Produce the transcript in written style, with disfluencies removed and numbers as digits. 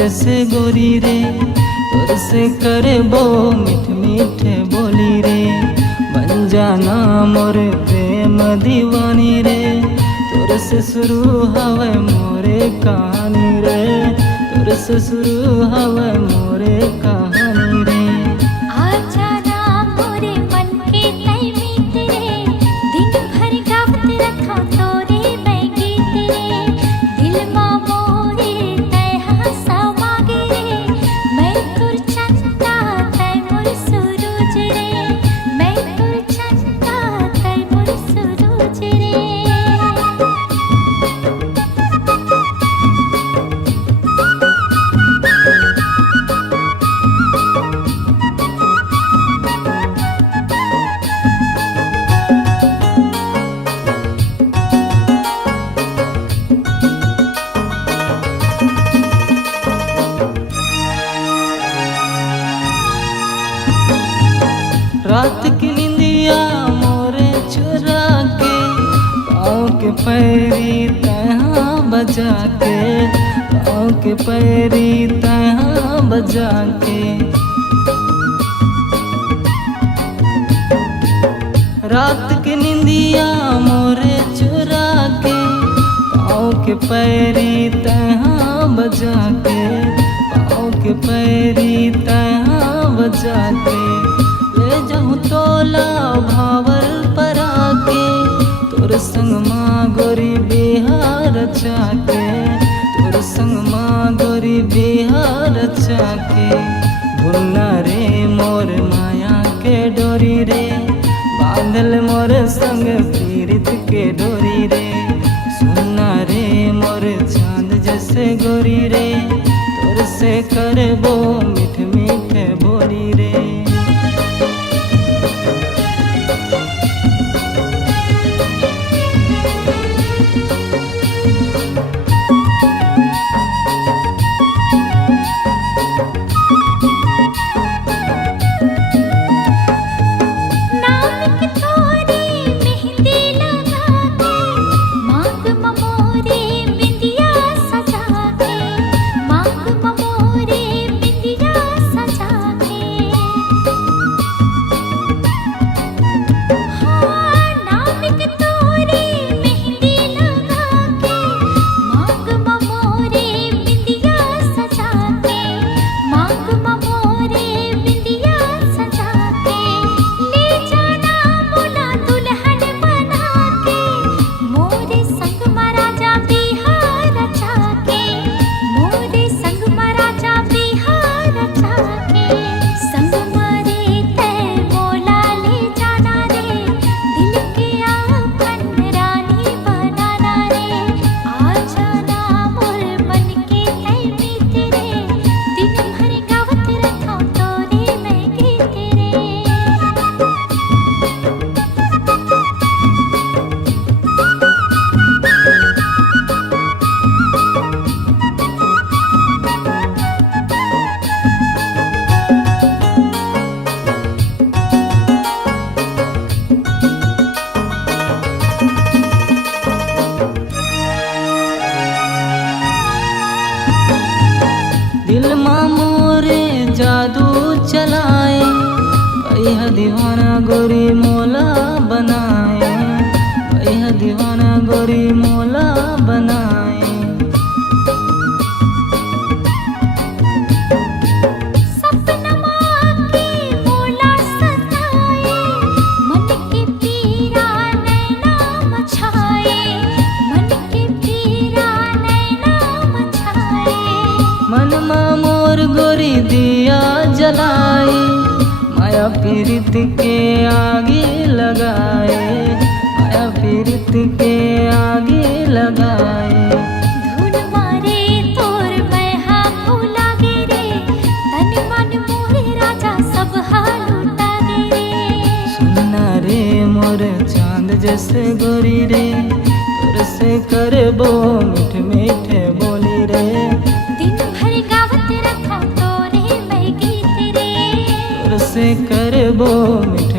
जैसे गोरी रे, तोर से करबो मीठ मीठ बोली रे। बन जाना मोर प्रेम दीवानी रे, तोर से शुरू हवे मोरे कहानी रे, तोर से शुरू हवे मोरे कहानी रे। रात की निंदिया मोरे चुरा के, पाँव के पैरी तहाँ बजा के, पाँव के पैरी तहाँ बजा के। रात की निंदिया मोरे चुरा के, पाँव के पैरी तहाँ बजा के, पाँव के पैरी तहाँ बजा के। ले जाऊँ तोला भावर पर आके, तोर संग माँ गोरी बिहार चाके, तोर संग माँ गोरी बिहार चाके। भुन्ना रे मोर माया के डोरी रे, बांधल मोर संग पीरित के डोरी रे। सुनना रे मोर चांद जैसे गोरी रे, तोर से करबो मीठ मीठ बोली रे। दिल माँ मोरे जादू चलाए, भैया दीवाना गोरी मोला बनाए, भैया दीवाना गोरी मोला बनाए। मन माँ मोर गोरी दिया जलाए, माया पीरित के आगे लगाए, माया पीरित के आगे लगाए। धुन मारे तोर मैहा फूला गे रे, तन मन मोरे राजा सब हाल उठा गे रे। सुनना रे मोर चांद जैसे गोरी रे, तोर से करबो मीठ मीठ बोली रे। दिन भर गावत रखा तोरे मैं गीत रे, तोर से करबो मीठ